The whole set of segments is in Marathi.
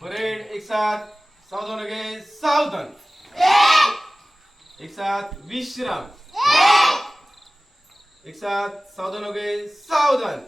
परेड एक साथ सावधान हो गए सावधान एक साथ विश्राम एक साथ सावधान हो गए सावधान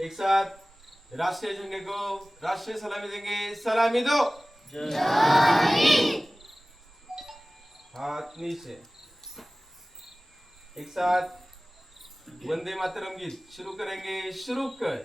एक साथ राष्ट्रीय झंडे को राष्ट्रीय सलामी देंगे सलामी दो हाथ नीचे एक साथ वंदे मातरम गीत शुरू करेंगे शुरू कर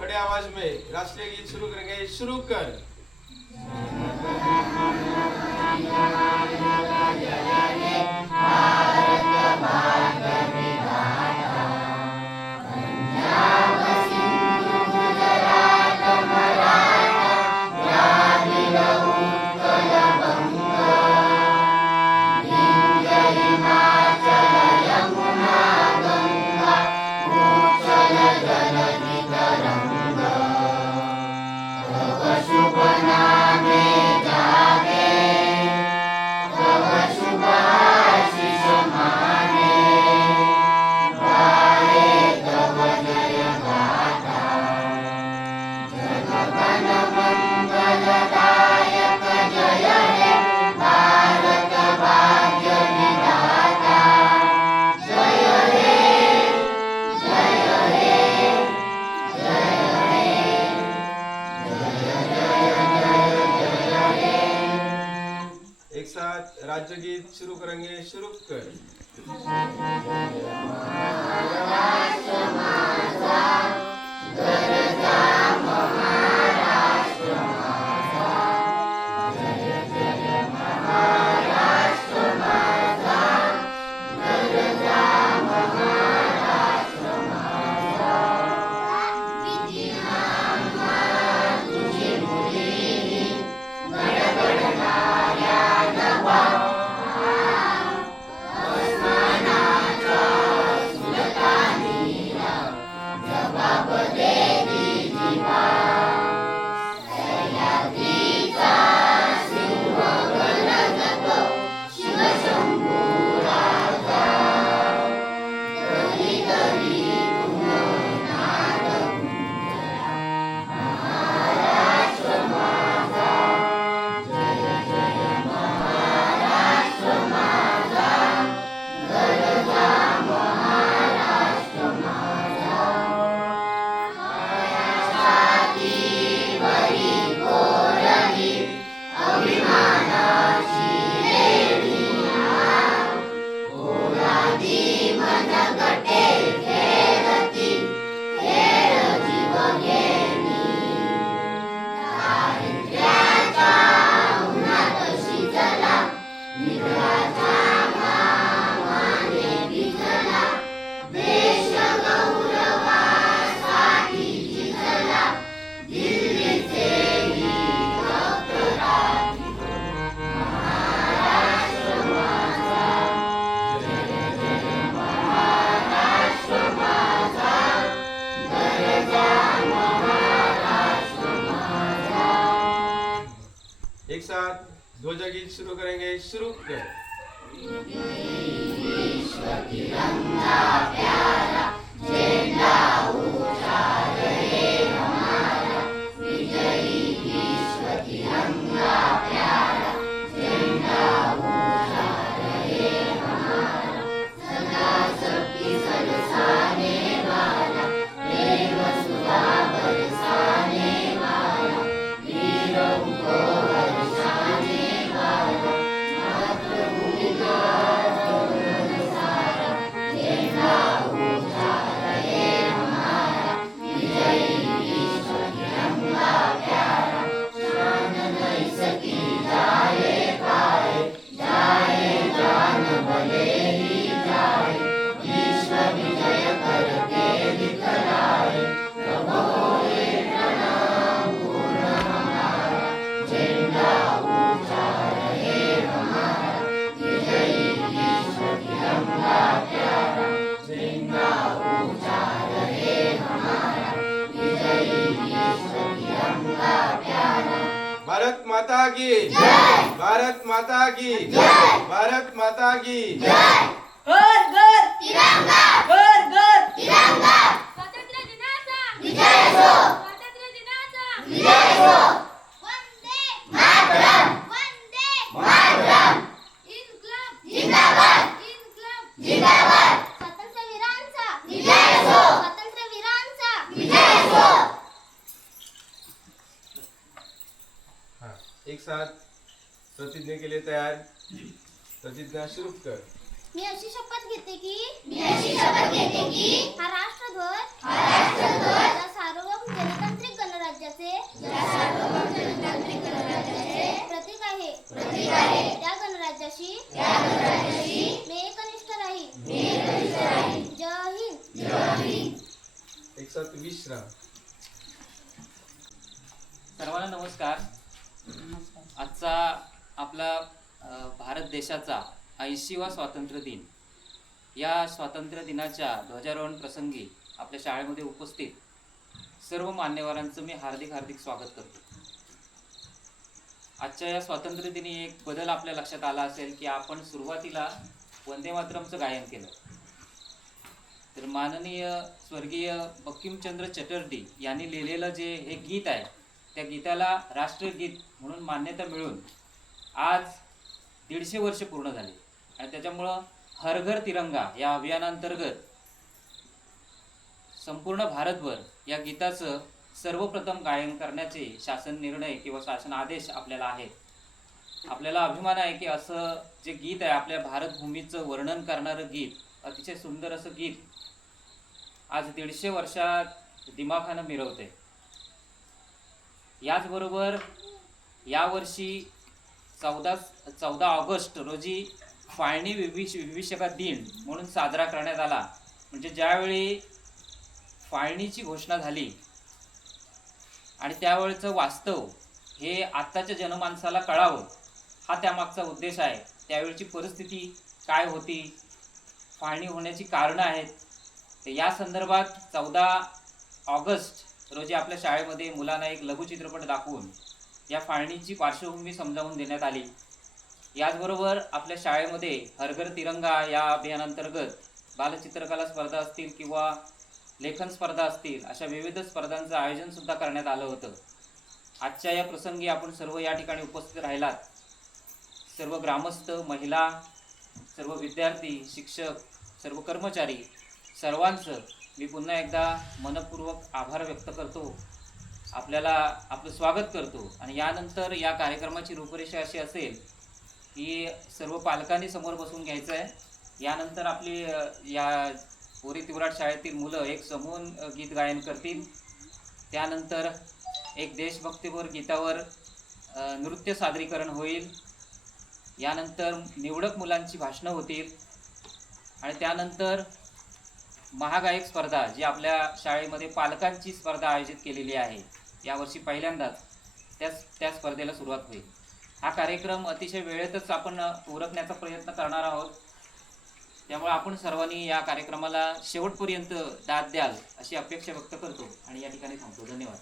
खड़े आवाज में राष्ट्रीय गीत शुरू करेंगे शुरू कर राज्य गीत शुरू करेंगे शुरू कर ध्वज गीत शुरू करेंगे, शुरू कर। भारत माता की भारत माता की भारत माता की घर घर तिरंगा, घर घर तिरंगा, स्वातंत्र्य दिनाचा विजय असो, स्वातंत्र्य दिनाचा विजय असो, वंदे मातरम, वंदे मातरम, इन्क्लाब जिंदाबाद, इन्क्लाब जिंदाबाद, स्वातंत्र्यवीरांचा विजय असो, स्वातंत्र्यवीरांचा विजय असो. हाँ, एक साथ प्रतिज्ञा के लिए तैयार। प्रतिज्ञा शुरू कर। मी अशी शपथ घेते की मी अशी शपथ घेते की हा राष्ट्रध्वज हा राष्ट्रध्वज या सार्वभौम जनतांत्रिक गणराज्याचे या सार्वभौम जनतांत्रिक गणराज्याचे प्रतीक आहे प्रतीक आहे. त्या गणराज्याशी या गणराज्याशी मी एकनिष्ठ राहील. मी एकनिष्ठ राहील. जय हिंद. जय हिंद. एक साथ विश्राम। सर्वांना नमस्कार. आजचा आपला भारत देशाचा 80वा स्वातंत्र्य दिन, या स्वातंत्र्य दिनाच्या ध्वजारोहण प्रसंगी आपल्या शाळेमध्ये उपस्थित सर्व मान्यवरांचं मी हार्दिक हार्दिक स्वागत करतो. आजच्या या स्वातंत्र्य दिनी एक बदल आपल्या लक्षात आला असेल की आपण सुरुवातीला वंदे मातरमचं गायन केलं. तर माननीय स्वर्गीय बंकिमचंद्र चटर्जी यांनी लिहिलेलं जे हे गीत आहे, त्या गीताला राष्ट्रगीत म्हणून मान्यता मिळून आज 150 वर्ष पूर्ण झाली. आणि त्याच्यामुळं हर घर तिरंगा या अभियानांतर्गत संपूर्ण भारतभर या गीताचं सर्वप्रथम गायन करण्याचे शासन निर्णय किंवा शासन आदेश आपल्याला आहेत. आपल्याला अभिमान आहे की असं जे गीत आहे, आपल्या भारतभूमीचं वर्णन करणारं गीत, अतिशय सुंदर असं गीत आज 150 वर्षात दिमाखानं मिरवते. याचबरोबर यावर्षी 14 ऑगस्ट रोजी फाळणी विभीषका दिन म्हणून साजरा करण्यात आला. म्हणजे ज्यावेळी फाळणीची घोषणा झाली आणि त्यावेळचं वास्तव हे आत्ताच्या जनमानसाला कळावं, हा त्यामागचा उद्देश आहे. त्यावेळची परिस्थिती काय होती, फाळणी होण्याची कारणं आहेत, तर या संदर्भात 14 ऑगस्ट रोजी आपल्या शाळेमध्ये मुलांना एक लघुचित्रपट दाखवून या फाळणीची पार्श्वभूमी समजावून देण्यात आली. याचबरोबर आपल्या शाळेमध्ये हर घर तिरंगा या अभियानांतर्गत बालचित्रकला स्पर्धा असतील किंवा लेखन स्पर्धा असतील, अशा विविध स्पर्धांचं आयोजन सुद्धा करण्यात आलं होतं. आजच्या या प्रसंगी आपण सर्व या ठिकाणी उपस्थित राहिलात. सर्व ग्रामस्थ, महिला, सर्व विद्यार्थी, शिक्षक, सर्व कर्मचारी, सर्वांचं मी पुन्हा एकदा मनपूर्वक आभार व्यक्त करतो. आपल्याला आपलं स्वागत करतो. आणि यानंतर या कार्यक्रमाची रूपरेषा अशी असेल की सर्व पालकांनी समोर बसून घ्यायचं आहे. यानंतर आपली या पोरी तिवराट शाळेतील मुलं एक समूह गीत गायन करतील. त्यानंतर एक देशभक्तीपर गीतावर नृत्य सादरीकरण होईल. यानंतर निवडक मुलांची भाषणं होतील. आणि त्यानंतर महागायक स्पर्धा, जी आपल्या शाळेमध्ये पालकांची स्पर्धा आयोजित केलेली आहे, यावर्षी पहिल्यांदाच त्या स्पर्धेला सुरुवात होईल. हा कार्यक्रम अतिशय वेळेतच आपण उरकण्याचा प्रयत्न करणार आहोत. त्यामुळे आपण सर्वांनी या कार्यक्रमाला शेवटपर्यंत दाद द्याल अशी अपेक्षा व्यक्त करतो आणि या ठिकाणी थांबतो. धन्यवाद.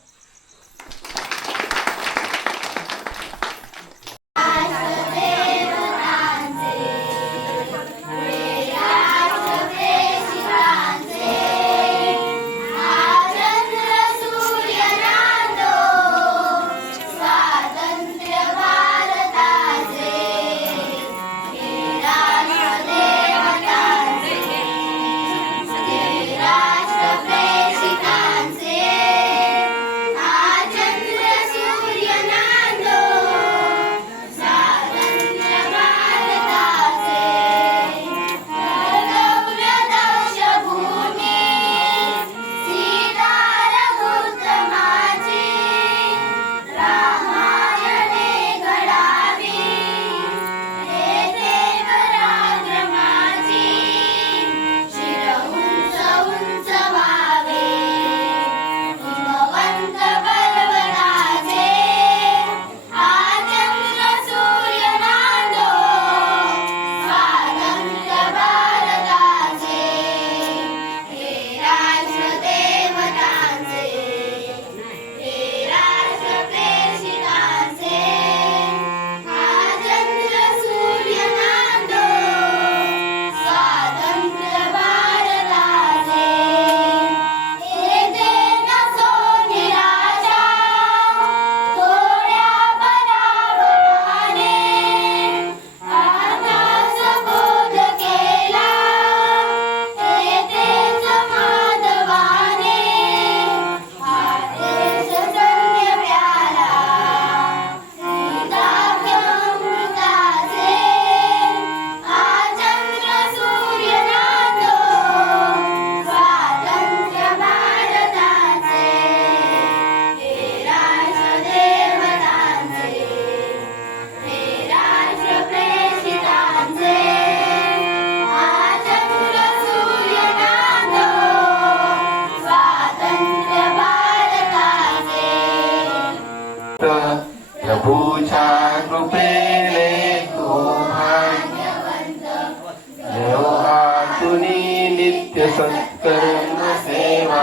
नित्य सत्कर्म सेवा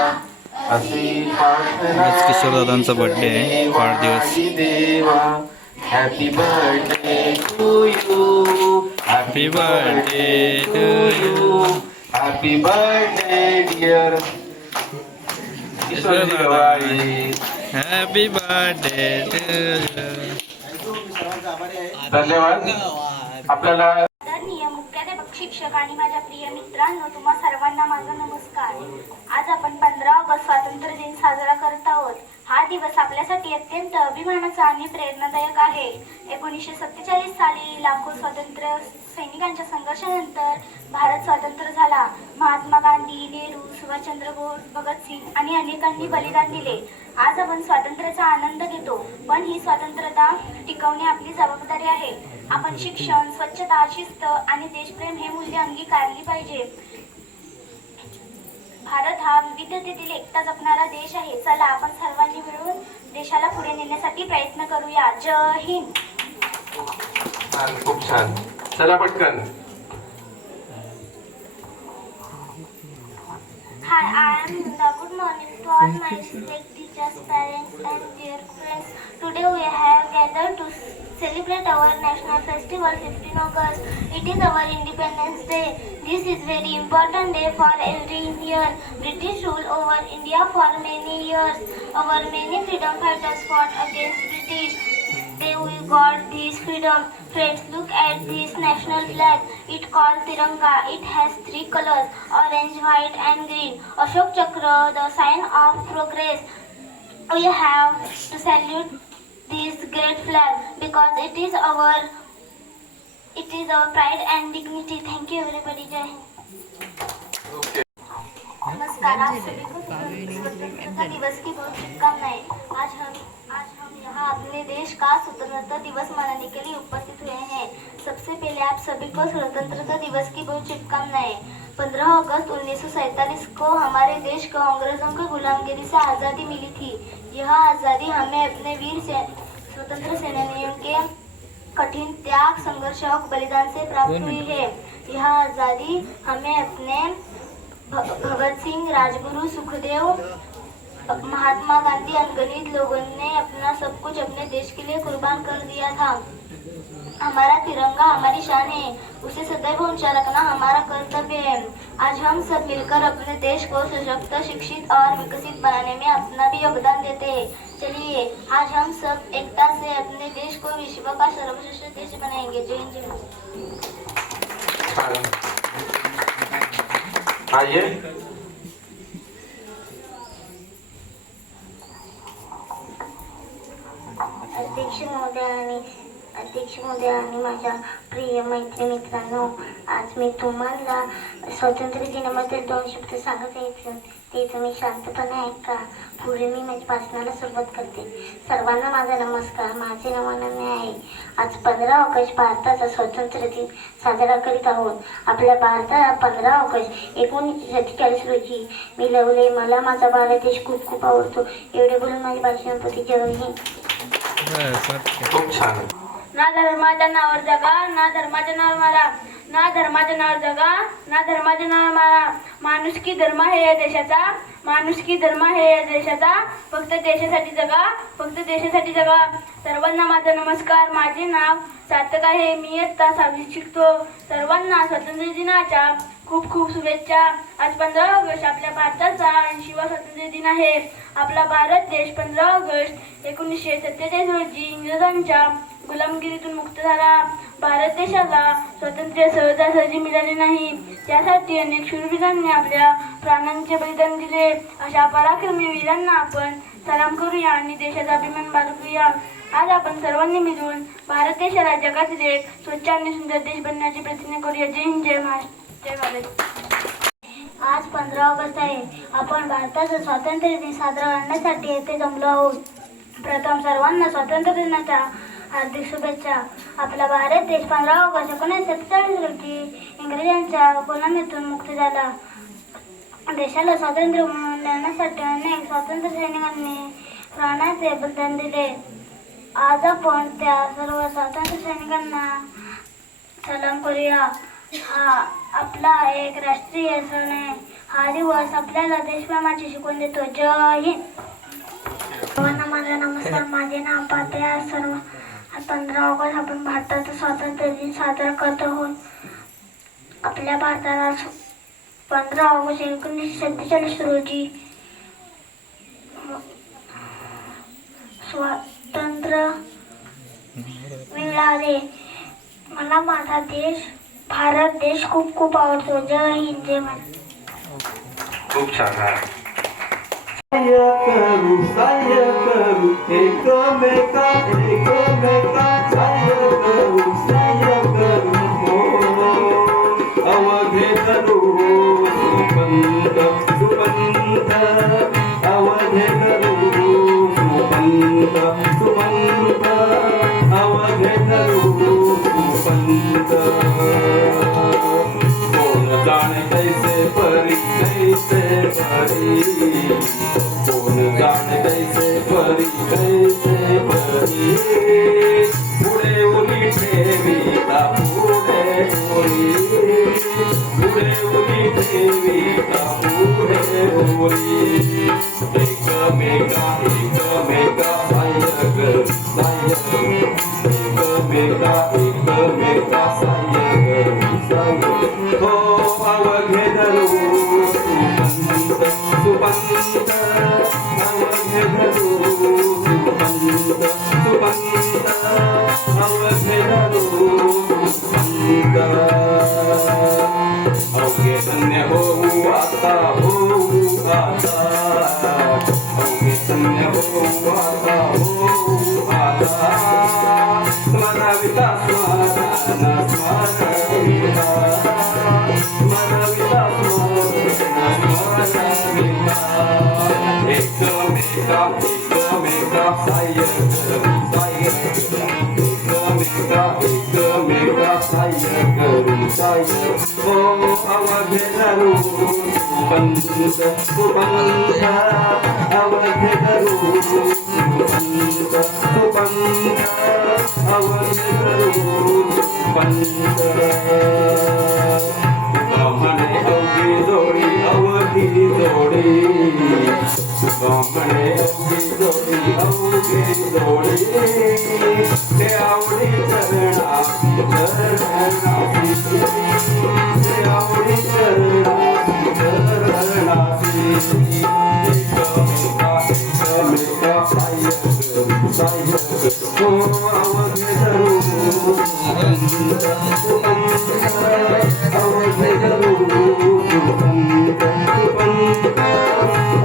अशी प्रार्थना आज किशोरदादांचा बर्थडे आहे, वाढदिवस. देवा. Happy birthday to you, happy birthday to you, happy birthday dear Kishor Gawai. Happy birthday धन्यवाद. आपल्याला आदरणीय मुख्याध्यापक, शिक्षक आणि माझ्या प्रिय मित्रांनो, तुम्हा सर्वांना माझा नमस्कार. आज आपण 15 ऑगस्ट स्वातंत्र्य दिन साजरा करत आहोत. हा दिवस आपल्यासाठी अत्यंत अभिमानाचा आणि प्रेरणादायक आहे. 1947 साली लाखो स्वातंत्र्य सैनिकांच्या संघर्षानंतर भारत स्वतंत्र झाला. महात्मा गांधी, नेहरू, सुभाषचंद्र बोस, भगतसिंग आणि अनेकांनी बलिदान दिले. आज आपण स्वातंत्र्याचा आनंद घेतो, पण ही स्वातंत्र्यता टिकवणे आपली जबाबदारी आहे. आपण शिक्षण, स्वच्छता, शिस्त आणि देशप्रेम हे मूल्य अंगीकारली पाहिजे. भारत हा विविधतेतील एकता जपणारा देश आहे. चला आपण सर्वांनी मिळून देशाला पुढे नेण्यासाठी प्रयत्न करूया. जय हिंद. खूप छान. चला पटकन. Hi, I am Nanda. Good morning to all my respected teachers, parents, and dear friends. Today we have gathered to celebrate our national festival, 15 August. It is our Independence Day. This is very important day for every Indian. British rule over India for many years. Our many freedom fighters fought against British. We got this freedom. Friends, look at this national flag. It called Tiranga. It has 3 colors: orange, white, and green. Ashok Chakra, the sign of progress. We have to salute this great flag because it is our pride and dignity. Thank you, everybody. Jai Hind. नमस्कार. आप सभी को स्वतंत्रता दिवस की बहुत शुभकामनाएं. आज हम यहाँ अपने देश का स्वतंत्रता दिवस मनाने के लिए उपस्थित हुए हैं. सबसे पहले आप सभी को स्वतंत्रता दिवस की बहुत शुभकामनाएं. 15 अगस्त 1947 को हमारे देश को अंग्रेजों की गुलामगिरी से आज़ादी मिली थी. यह आज़ादी हमें अपने वीर स्वतंत्र सेनानियों के कठिन त्याग, संघर्ष और बलिदान से प्राप्त हुई है. यह आज़ादी हमें अपने भगत सिंह, राजगुरु, सुखदेव, महात्मा गांधी, अनगिनत लोगों ने अपना सब कुछ अपने देश के लिए कुर्बान कर दिया था. हमारा तिरंगा हमारी शान है. उसे सदैव ऊंचा रखना हमारा कर्तव्य है. आज हम सब मिलकर अपने देश को सशक्त, शिक्षित और विकसित बनाने में अपना भी योगदान देते हैं. चलिए आज हम सब एकता से अपने देश को विश्व का सर्वश्रेष्ठ देश बनाएंगे. जय हिंद, जय भारत. आइए. अध्यक्ष महोदय आणि माझ्या प्रिय मैत्री मित्रांनो, आज मी तुम्हाला स्वातंत्र्य दिनाबद्दल 2 शब्द सांगत आहे. ते तुम्ही शांतपणे ऐका. पुढे मी माझ्या भाषणाला सुरुवात करते. सर्वांना माझा नमस्कार. माझे नाव अनन्या आहे. आज 15 ऑगस्ट भारताचा स्वातंत्र्य दिन साजरा करीत आहोत. आपल्या भारताला 15 ऑगस्ट 1947 रोजी मिळवले. मला माझा भारत देश खूप खूप आवडतो. एवढे बोलून माझी भाषणापती. जय हिंद. खूप छान. ना धर्माच्या नावावर जगा, ना धर्माच्या नावावर मारा. ना धर्माच्या नावावर जगा, ना धर्माच्या नावावर मारा. माणुसकी धर्म आहे या देशाचा. माणुसकी धर्म आहे या देशाचा. फक्त देशासाठी जगा, फक्त देशासाठी जगा. सर्वांना माझा नमस्कार. माझे नाव सार्थक आहे. मी इयत्ता 6वीत शिकतो. सर्वांना स्वातंत्र्य दिनाच्या खूप खूप शुभेच्छा. आज 15 ऑगस्ट आपल्या भारताचा 80वा स्वातंत्र्य दिन आहे. आपला भारत देश 15 ऑगस्ट 1947 रोजी इंग्रजांच्या गुलामगिरीतून मुक्त झाला. भारत देशाला स्वातंत्र्य सहजासहजी मिळाले नाही. त्यासाठी अनेक शूरवीरांनी आपल्या प्राणांचे बलिदान दिले. अशा पराक्रमी वीरांना आपण सलाम करूया आणि देशाचा अभिमान बाळगूया. आज आपण सर्वांनी मिळून भारत देशाला जगातील एक स्वच्छ आणि सुंदर देश बनण्याची प्रतिज्ञा करूया. जय हिंद, जय महाराष्ट्र, जय भारत. आज 15 ऑगस्ट आहे. आपण भारताचा स्वातंत्र्य दिन साजरा करण्यासाठी येथे जमलो आहोत. प्रथम सर्वांना स्वातंत्र्य दिनाच्या हार्दिक शुभेच्छा. आपला भारत देश 15 ऑगस्ट 1947 रोजी इंग्रजांच्या गुलामीतून मुक्त झाला. देशाला स्वातंत्र्य मिळवण्यासाठी अनेक स्वातंत्र्य सैनिकांनी प्राणाचे बलिदान दिले. आज आपण त्या सर्व स्वातंत्र्य सैनिकांना सलाम करूया. हा आपला एक राष्ट्रीय सण आहे. हा दिवस आपल्याला देशप्रेमाची शिकवण देतो. जय हिंद. सर्वांना माझा नमस्कार. माझे नाव पात्या. सर्व 15 ऑगस्ट आपण भारताचा स्वातंत्र्य दिन साजरा करत आहोत. आपल्या भारताला 15 ऑगस्ट 1947 रोजी स्वातंत्र्य मिळाले. मला माझा देश भारत देश खूप खूप आवडतो. जय हिंद. जय भारत. खूप छान. सहाय्य करू एकमेका सहाय्य करू हो अवघे करू सुपंत अवघे करू सुपंत अवघे करू सुपंत कोण जाणे कैसे परी कोण जाणे कैसे परी पुढे उली ठेवीता पुढे उली ठेवीता पुढे एकमेका सहाय्य कर एकमेका सहाय्य कर हो अवघे धरू सुपंत अवघे धरू सुपंत अवघे धरू सुपंत अवघे धन्य होऊ आता अवघे धन्य होऊ आता स्मरविता स्मरविता एकमेका सहाय्य करू सहाय्य हो अवघे धरू सुपंत अवघे धरू सुपंत अवघे धरू सुपंत म्हणे अवघी जोडी अवघी जोडी म्हणे अवघी जोडी ते आवडी चरणाची ते आवडी चरणाची एकमेका सहाय्य करू हो अवघे धरू अवघे धरू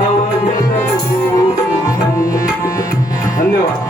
अवघे धरू धन्यवाद.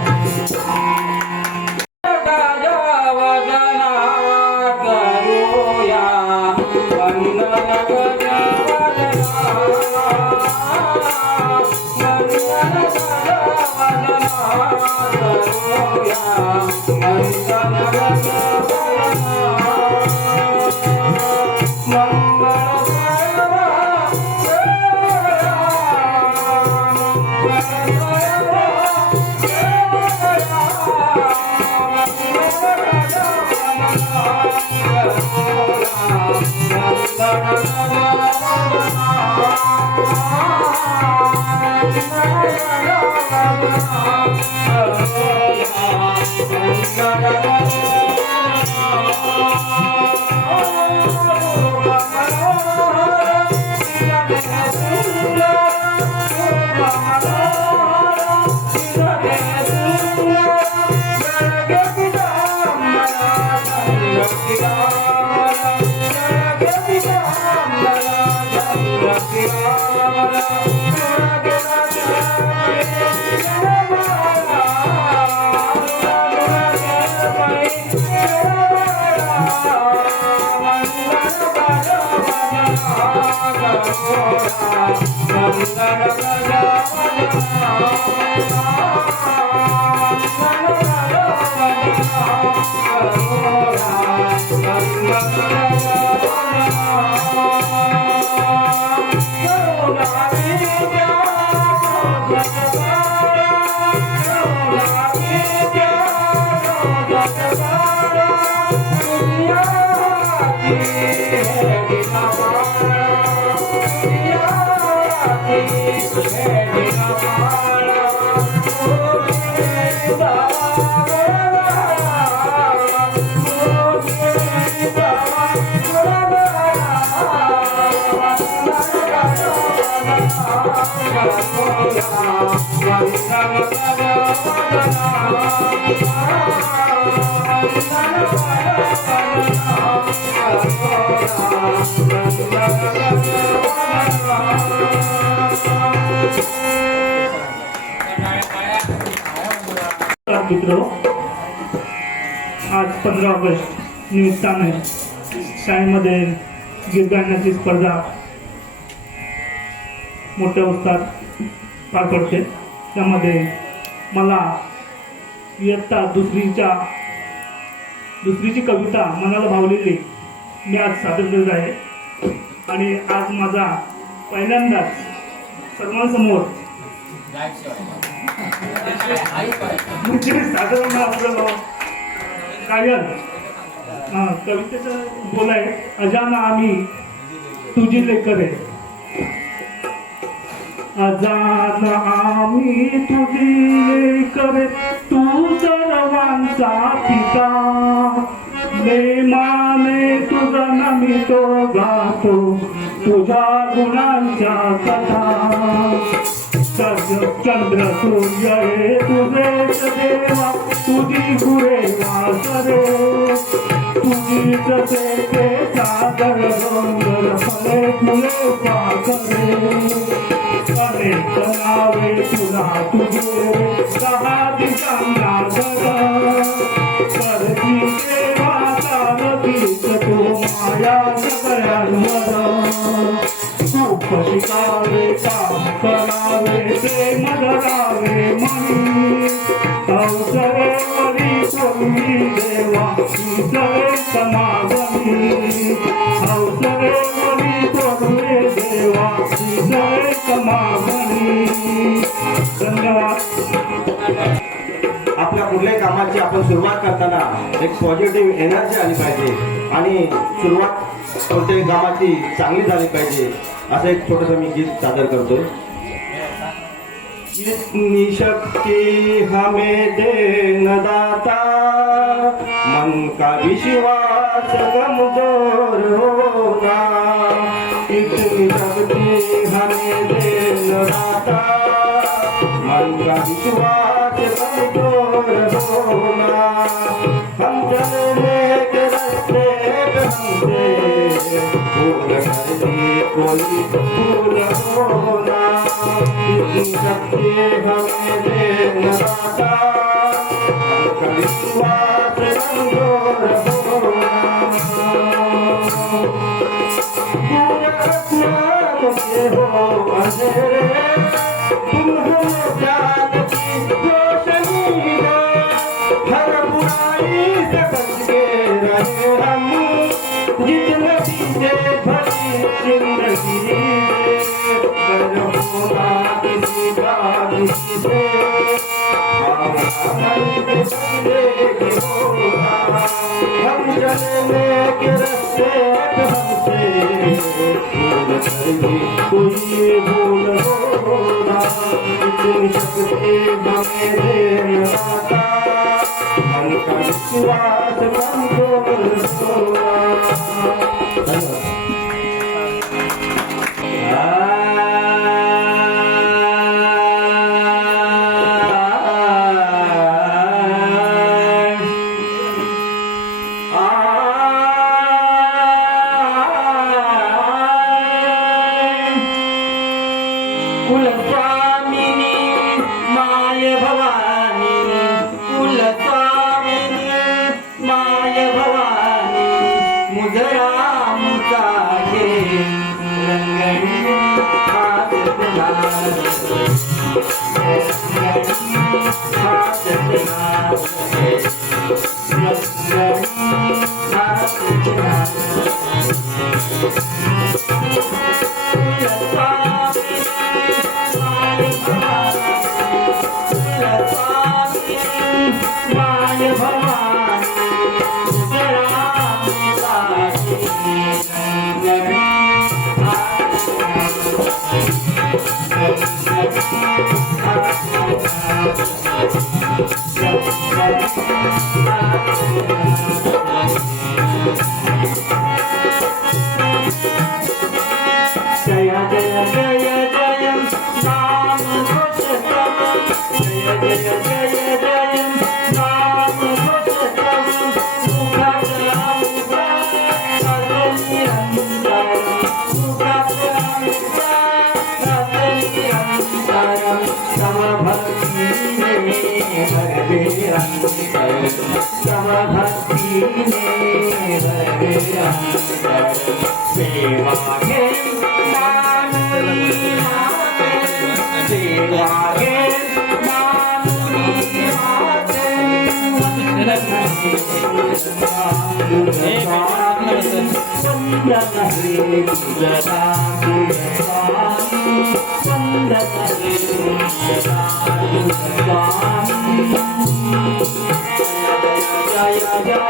Yeah. मित्र, आज 15 ऑगस्ट निमित्ताने शाळेमध्ये गीत गाण्याची स्पर्धा मोठ्या उत्साहात पार पडते. त्यामध्ये मला इयत्ता दुसरीची कविता मनाला भावलेली मी आज सादर करत आहे. आणि आज माझा पहिल्यांदाच सर्वांसमोर साधारण आपलं गायन कवितेचं बोल आहे. अजान आम्ही तुझी लेकर आहे. अजान आम्ही तुझी लेकर, तू सर्वांचा पिता. नेमाने तुझा नमितो गातो, तुझ्या गुणांच्या कथा. चंद्र सूर्य हे तुझेच देवा, तुझी गुरे वासरे. तुझीच ते सागर डोंगर फळे फुले पाखरे. अनेक नावे तुला तुझे, दहा दिशांना गगन. करती सेवा चालतीच तू माया सगळ्यांवर. खूप शिकावे काम करावे ते मधरावे मनी. अवसरेवरी पूर्वी देवा सगळे समागमी. अवसरेवरी पूर्वी देवा सगळे समागमी. धन्यवाद. आपल्या कुठल्याही कामाची आपण सुरुवात करताना एक पॉझिटिव्ह एनर्जी आली पाहिजे आणि सुरुवात कोणत्याही कामाची चांगली झाली पाहिजे. असं एक छोटंसं मी गीत सादर करतो. इतनी शक्ति हमें दे न दाता, मन का विश्वास कमजोर होना. इतनी शक्ति हमें दे न दाता, मन का विश्वास कमजोर होना. हम चलने के रास्ते पे हमसे भूल करती कोई भूल होना. इतनी शक्ति हमें दे न दाता, हमका विश्वास कमजोर होना. पूरे आसमान के हो अंधेरे, तुम हमें ज्ञान की रोशनी दो. हर बुराई से बच के रहे हम, जितने दीजे भरी जिंदगी में. डर होना किसी का किसी से, हम चलने के रास्ते पे हमसे भूल करती कोई भूल होना. इतनी शक्ति हमें दे न दाता, मन का विश्वास कमजोर होना. कुलस्वामिनी माय भवानी, कुलस्वामिनी माय भवानी. मुझरा मुझे रंगणी हाथ हाथ जय जय जय जय नाम घोषतम जय जय जय जय नाम घोषतम सुखद सेवा घे सेवा घे जय जय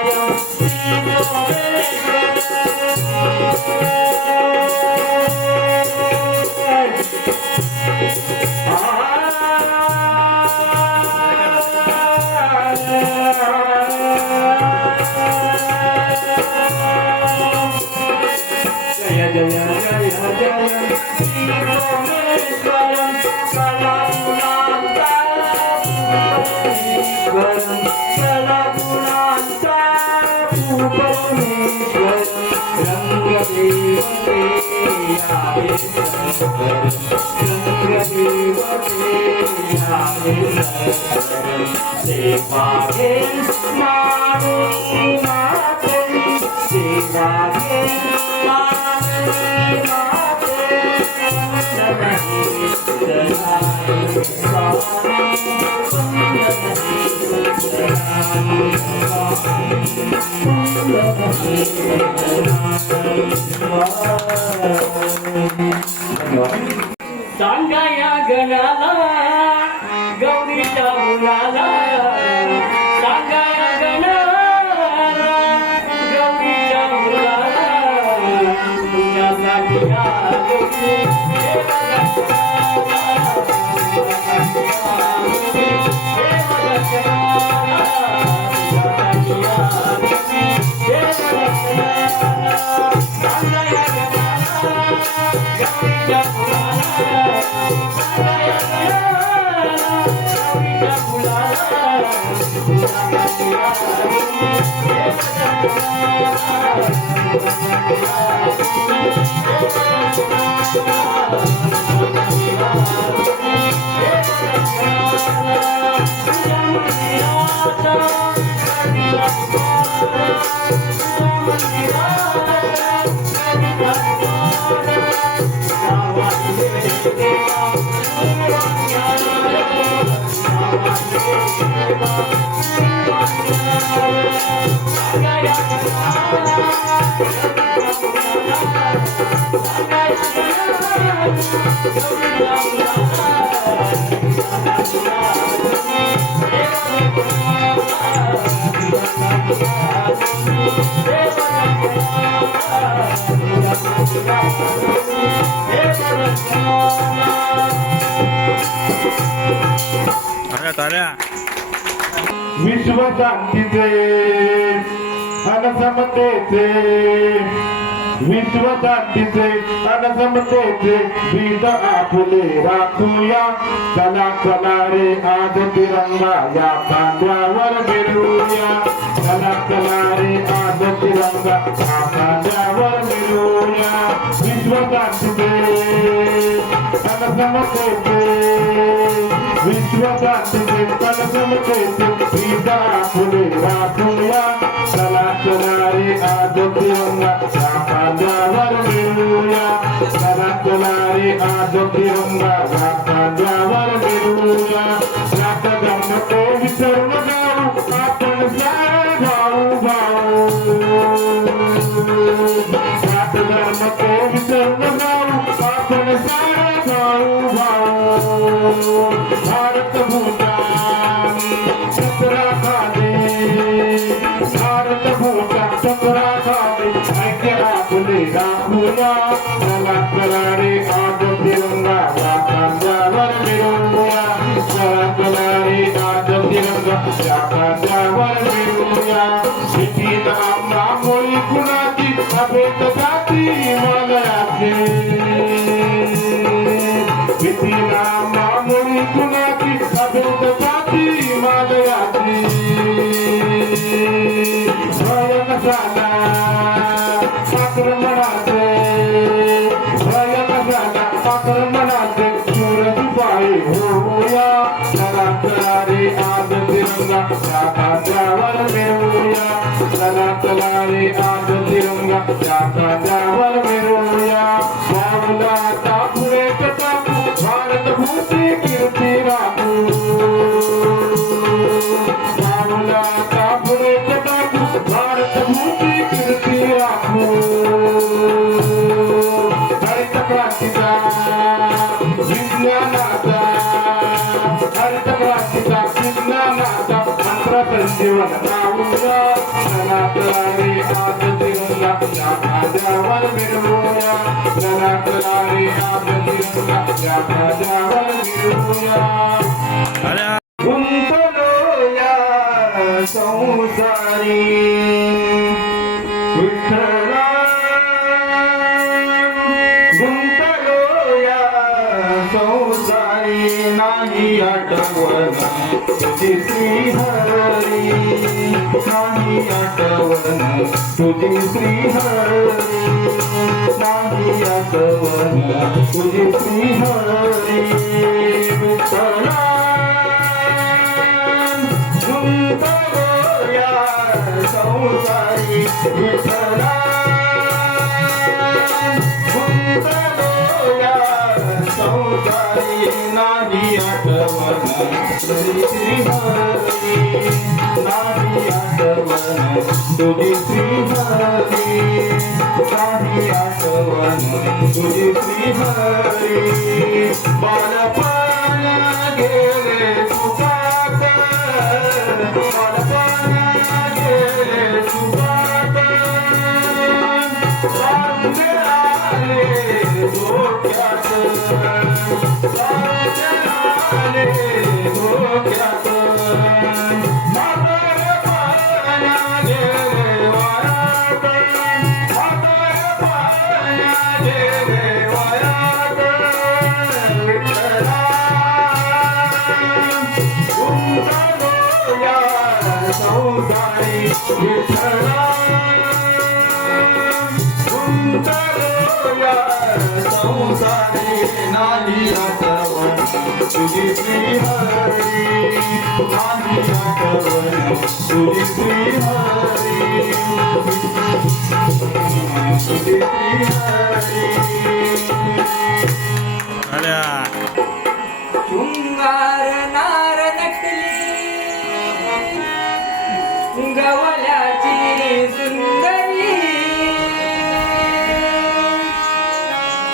सांगा या गणाला गौरीच्या मुलाला सांगा या गणाला गौरीच्या मुलाला तुझ्यासाठी आलो विश्वशांतीचे अनसमतेचे विश्वशांतीचे अनसमतेचे गीत आपुले राखूया चला चला रे आज तिरंगा या खांद्यावर मिळूया चला चला रे आज तिरंगा या खांद्यावर मिळूया विश्वशांतीचे अनसमतेचे विश्वशांतीचे अनसमतेचे गीत आपुले राखूया चला चला रे आज तिरंगा या खांद्यावर मिळूया चला चला रे आज तिरंगा या खांद्यावर मिळूया रात गमते विसरून जाऊ आपण सारे भाऊ भाऊ रात गमते विसरून जाऊ आपण सारे भाऊ भाऊ भारत भूतान चक्रा खाले भारत भूतान चक्रा खाले ऐक्य आपले राखूया चला चला रे आज तिरंगा या खांद्यावर तिरंगा त्या खांद्यावर मिळवूया चला चला रे आज तिरंगा त्या खांद्यावर मिळवूया पाऊला आता पुढे टाकू भारत भूती कीर्ती राखू पाऊला आता पुढे टाकू भारत भूती कीर्ती राखू हरित क्रांतीचा विज्ञानाचा हरित क्रांतीचा विज्ञानाचा मंत्र संजीवन राहूया चला रे आज तिरंगा त्या खांद्यावर मिळवूया चला रे आज तिरंगा त्या खांद्यावर मिळवूया गुंतलो या संसारी विठ्ठला गुंतलो या संसारी नाही आठवण तुझी श्रीहरी नाही आठवण तुझी श्रीहरी नाही आठवण तुझी श्रीहरी विठ्ठला गुंतलो या संसारी विठ्ठला गुंतलो या संसारी नाही आठवण तुझी श्रीहरी नाही आठवण तुझी श्रीहरी नाही आठवण तुझी श्रीहरी बालपण गेले तुझात बालपण गेले तुझात सावले आले डोक्यात सावले आले डोक्यात म्हातारपण गेले वयात म्हातारपण गेले वयात विठ्ठला गुंतलो या संसारी विठ्ठला गुंतलो या संसारी नाही आठवण तुझी श्रीहरी नाही आठवण तुझी श्रीहरी तुझी श्रीहरी शृंगार नार नटली गवल्याची सुंदरी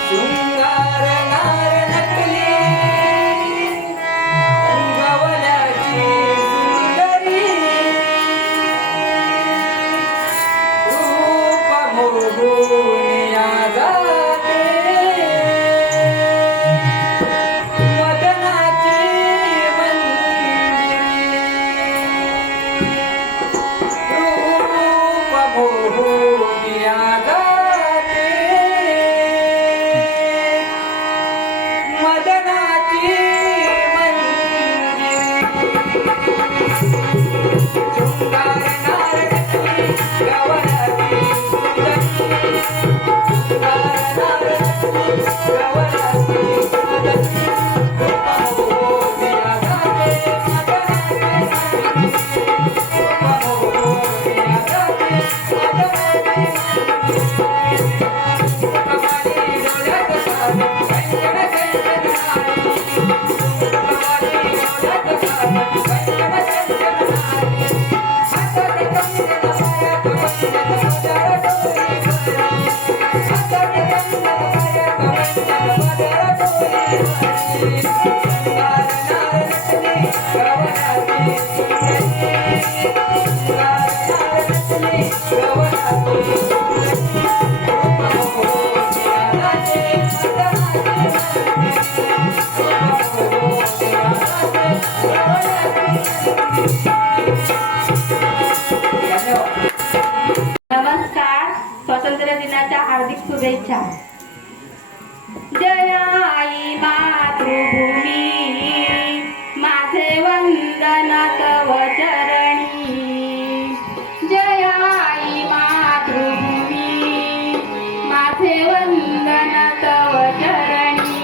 शृंगार नार नटली गवल्याची सुंदरी रूप मोहून या जाते मदनाची मंदिरी रूप मोहून या जाते मदनाची मंदिरी शृंगार नार नटली गवल्याची सुंदरी शृंगार नार नटली गवल्याची सुंदरी रूप मोहून या जाते मदनाची मंदिरी रूप मोहून या जाते मदनाची कमाली डोळ्यात सारी कंचन कंचन नारी कमाली डोळ्यात सारी कंचन कंचन नारी हातात कंगन पायात कंगन पदर डोरी भरली हातात कंगन पायात कंगन पदर डोरी भरली शृंगार नार नटली गवल्याची सुंदरी शृंगार नार नटली गवल्याची सुंदरी रूप मोहून या जाते मदनाची मंदिरी रूप मोहून या जाते गवल्याची धन्यवाद. नमस्कार. स्वातंत्र्य दिनाच्या हार्दिक शुभेच्छा. जय आई मातृभूमी माझे वंदन तव चरणी. जय आई मातृभूमी माझे वंदन तव चरणी.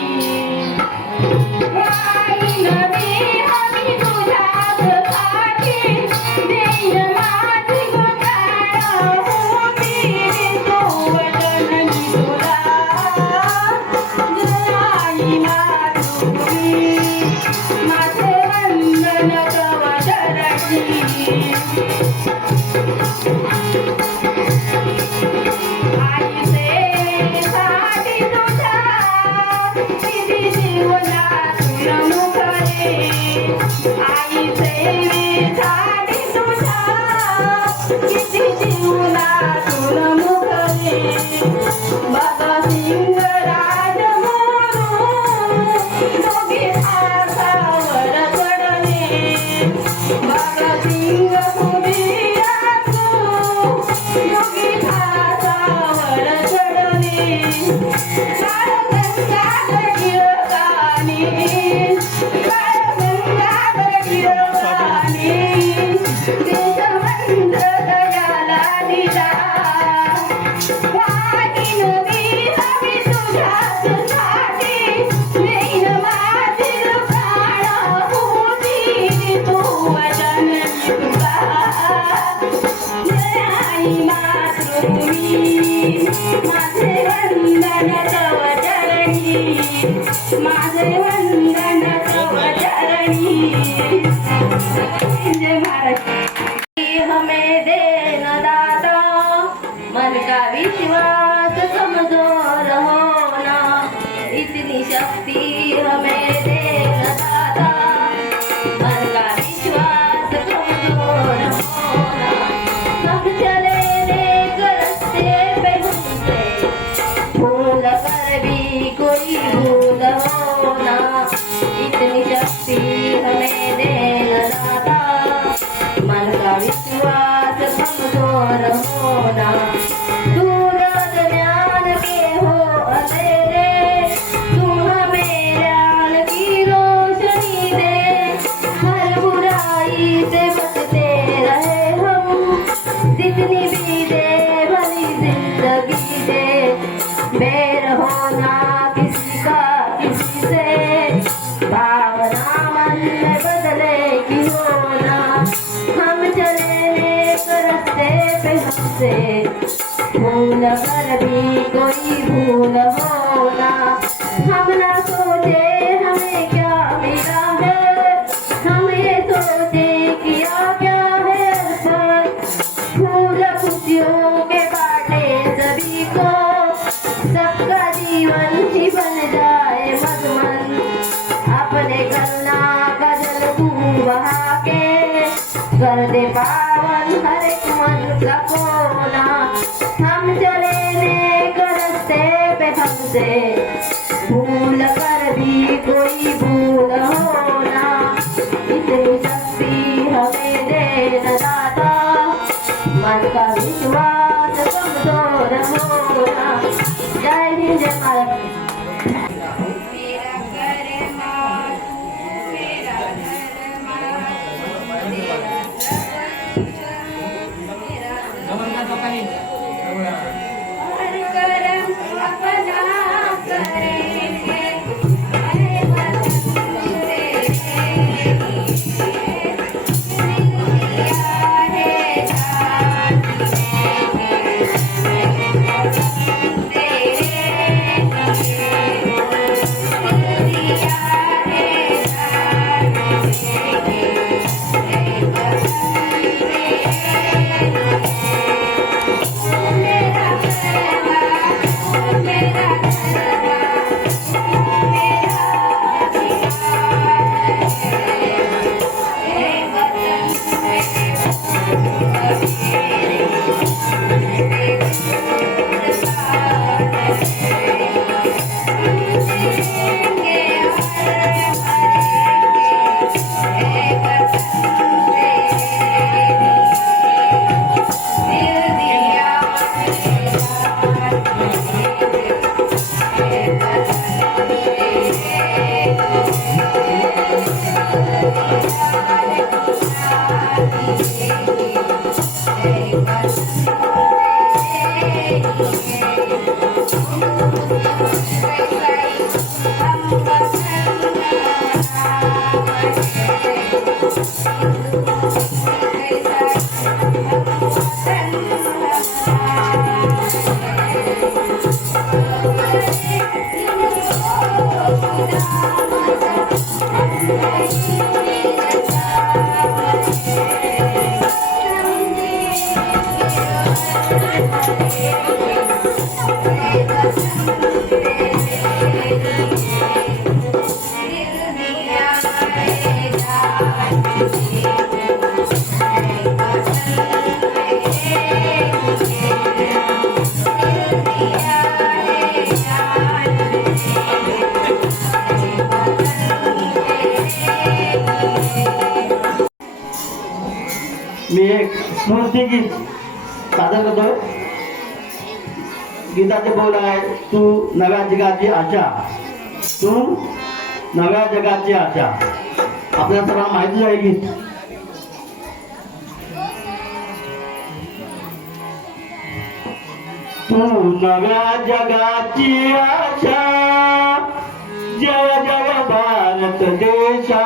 आई नदी हमी तुझ्यासाठी माझे वंदन तव चरणी जय महाराज हमें देन दाता मन का विश्वास कमजोर होना इतनी शक्ति हमें देन दाता मन का विश्वास कमजोर होना सब चले नेक रस्ते पे हमसे भूल कर भी कोई भूल होना इतनी शक्ति हमें देना दाता मन का विश्वास कमजोर होना दूर ज्ञान के हो अंधेरे तू हमें ज्ञान की रोशनी दे हर बुराई से बचते रहे हम जितनी भी दे भली जिंदगी दे बेर होना किसी का किसी से भावना मन में बदले की होना हम चले नेक रास्ते पे हमसे भूल कर भी कोई भूल होना हम ना सोचे हमें क्या मिला है हम ये सोचे किया क्या है पर फूल खुशियों के बाटे सभी को सबका जीवन ही बन जाए मधुमन अपने गन्ना का जल तू बहा के कर दे पावन हर एक मन का कोना हम चले नेक रास्ते पे हमसे भूल कर भी कोई भूल होना इतनी शक्ति हमें देना दाता मन का विश्वास कमजोर होना जय हिंद जय भारत मी एक स्मृती गीत सादर करतोय. गीताचे बोल आहे तू नव्या जगाची आशा. तू नव्या जगाची आशा. आपल्या सर्वांना माहिती आहे की तू नव्या जगाची आशा. जय जय भारत देशा.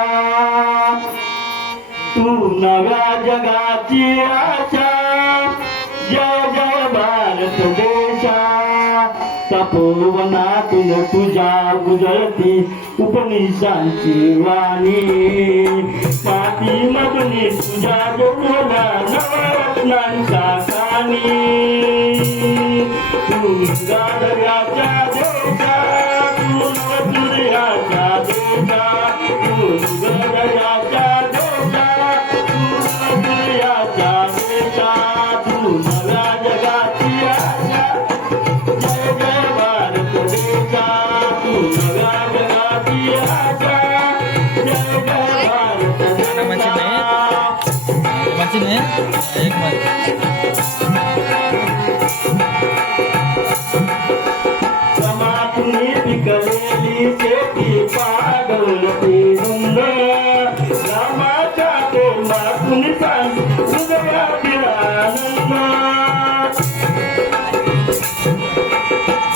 तू नव्या जगाची आशा. जय जय भारत देशा. तपोवनातून तुझ्या उजळती उपनिषांची वाणी. मातीमधून तुझ्या जोडला नवरत्नांचा कानी. तू गाडव्याच्या देशा. तू नवसूर्याच्या देशा. तू गडव्याच्या देशा. तू नवसूर्याच्या देशा. तू नव्या जगाची आशा. जय जय भारत देशा. तू नव्या जगाची आशा. जय जय भारत देशा. समातून पिकलेली शेती पाडवलती रुंद. रामाच्या तोंडातून सांग हृदयातील आनंद.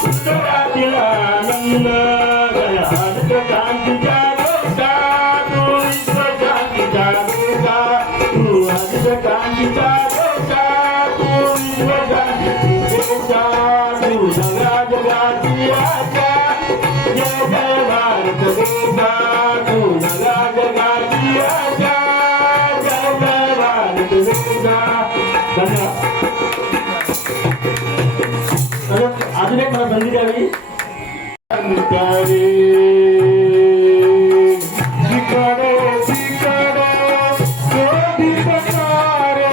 हृदयातील आनंद. हस्त शांतीच्या देशा. तू विश्व शांतीच्या देशा. तू हस्त शांतीच्या देशा. तू विश्व शांतीची देशा. तू नव्या जगाची आशा. जय जय भारत देशा. तू नव्या जगाची आशा. जय जय भारत देशा. धन्यवाद. अजून एक मला संधी द्यावी. जिकडे जिकडे शोधी पतारे.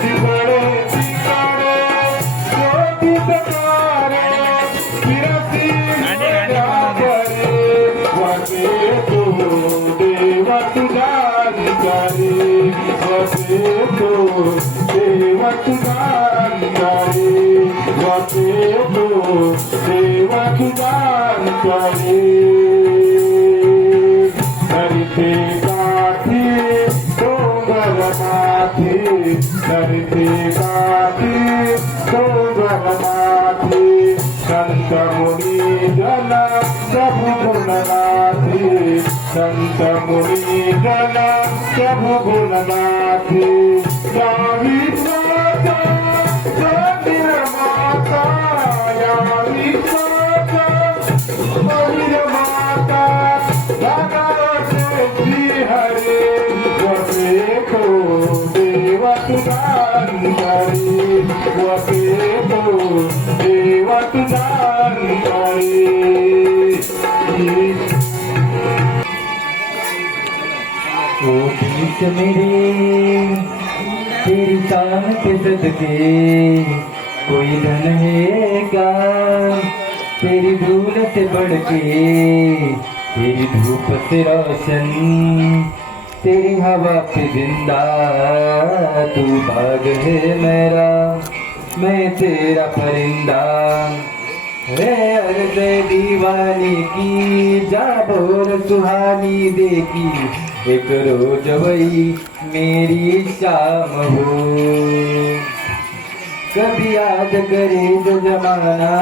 जिकडे जिकडे शोधी पतारे. फिरती डोंगरावरे. वाटे तो देवा तुझा निगारे. वाटे तो देवा तुझा निगारे. वाटे तो देवा तुझा निगारे. धरते काठी डोंगर माथे. धरते काठी डोंगर माथे. संत मुनी जन प्रभु गुणनाथे. संत मुनी जन प्रभु गुणनाथे. यावी माता मंदिर माता. यावी माता मंदिर माता. हरे वसे तो देवा तुझा निगारे. वसे तो देवा तुझा निगारे. ओ बीच मेरे तेरी शान के सदके कोई धन है क्या. तेरी धूल से बढ़ के तेरी धूप से रोशन. तेरी हवा पे जिंदा तू बाग है मेरा. मैं तेरा परिंदा. रे अर्ज दीवानी की जा बोल सुहानी देखी. एक रोज वही मेरी शाम हो. कभी याद करे जो जमाना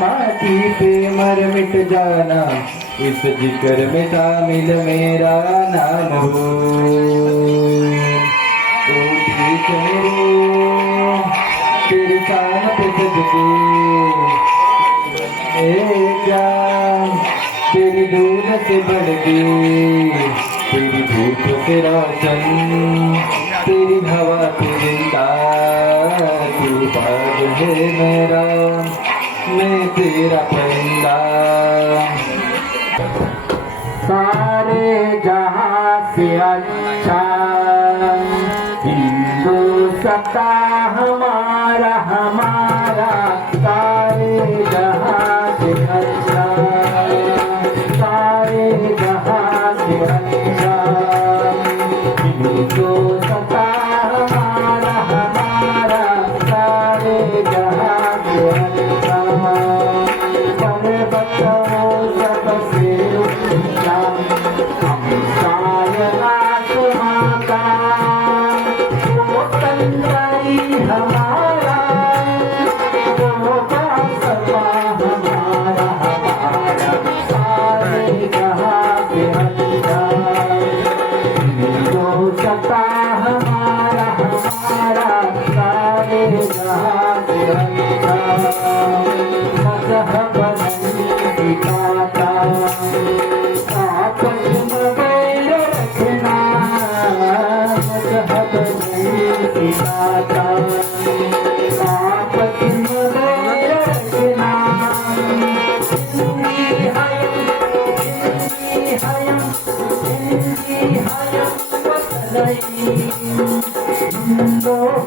माटी पे मर मिट जाना. इस जिक्र में शामिल मेरा नाम हो. ओ ठीक मेरे तेरे शान पे सजके. क्या तेरी दूर से बढ़ के तेरी धूप से रोशन. तेरी हवा पे जिंदा तू बाग है मेरा. मैं तेरा परिंदा. सारे जहां से अच्छा हिंदुस्तान हमारा हमारा. सारे जहां से अच्छा. सारे जहां से अच्छा हिंदुस्तान हमारा हमारा. सारे जहां से अच्छा. बड़े बच्चों सबसे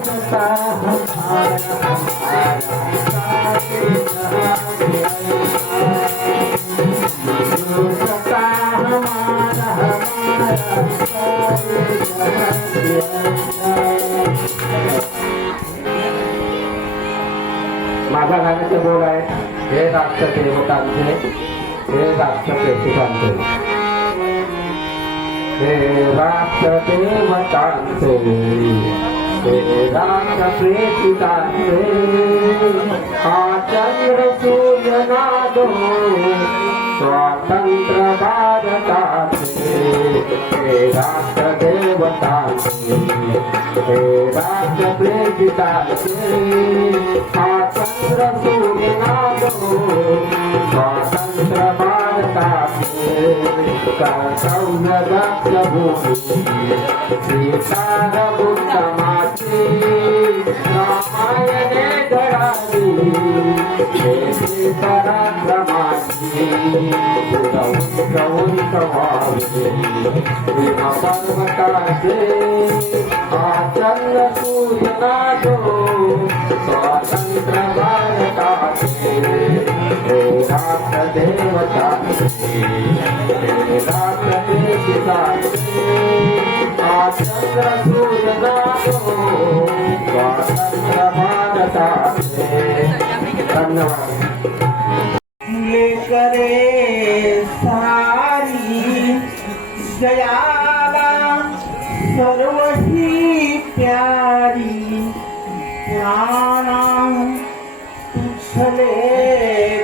सता हमारा सता हमारा माझा गाण्याचे बोल आहे हे राष्ट्र देवतांचे हे राष्ट्र प्रेषितांचे हे राष्ट्र देवतांचे हे राष्ट्र प्रेषितांचे हा चंद्र सूर्य नादो स्वातंत्र्य भारताचे हे राष्ट्र देवतांचे हे राष्ट्र प्रेषितांचे हा चंद्र सूर्य नादो स्वातंत्र्य भारताचे कर्तव्य दक्ष भूमी सीतारमुत्तमाची रामायणे धरावी हे सीतारामाची उंच व्हावे पर्वताचे हा चंद्र सूर्य नादो स्वातंत्र्य भारताचे हे राष्ट्र देवताचे हे राष्ट्र प्रेषितांचे हा चंद्र सूर्य नादो स्वातंत्र्य भारताचे धन्यवाद करे सारी जयाला सर्व ही प्यारी प्राणा तुझले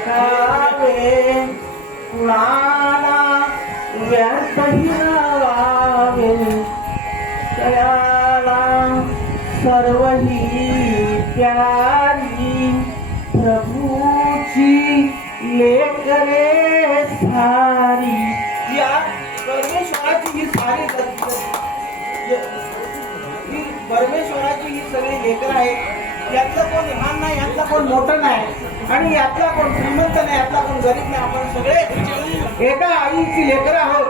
गावे कुणाला व्यर्थ हिरावे जयाला सर्व ही प्यारी प्रभूची लेकरे सारी या परमेश्वराची ही सारी ही परमेश्वराची ही सगळी लेकरं आहेत यातलं कोण लहान नाही यातलं कोण मोठं नाही आणि यातला कोण श्रीमंत नाही यातला कोण गरीब नाही आपण सगळे एका आईची लेकरं आहोत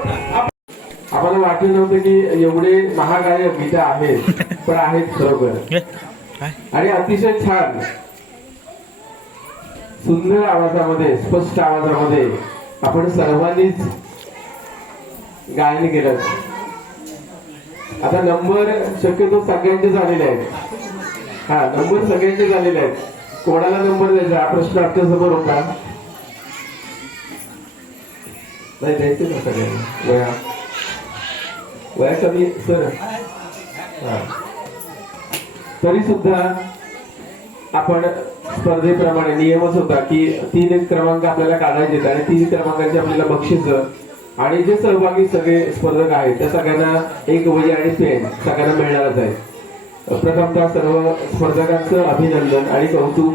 आम्हाला वाटलं नव्हतं की एवढे महागायक गीतं आहेत पण आहेत खरोखर आणि अतिशय छान सुंदर आवाजामध्ये स्पष्ट आवाजामध्ये आपण सर्वांनीच गायन केलं. आता नंबर शक्यतो सगळ्यांचे झालेले आहेत. हा नंबर सगळ्यांचे झालेले आहेत. कोणाला नंबर द्यायचा हा प्रश्न आपल्या समोर होता. नाही द्यायचे ना सगळ्यांना वया कमी सर. तरी सुद्धा आपण स्पर्धेप्रमाणे नियमच होता की 3 क्रमांक आपल्याला काढायचे आणि 3 क्रमांकाचे आपल्याला बक्षीस आणि जे सहभागी सगळे स्पर्धक आहेत त्या सगळ्यांना एक वही आणि पेन सगळ्यांना मिळणारच आहे. प्रथमतः सर्व स्पर्धकांचं अभिनंदन आणि कौतुक.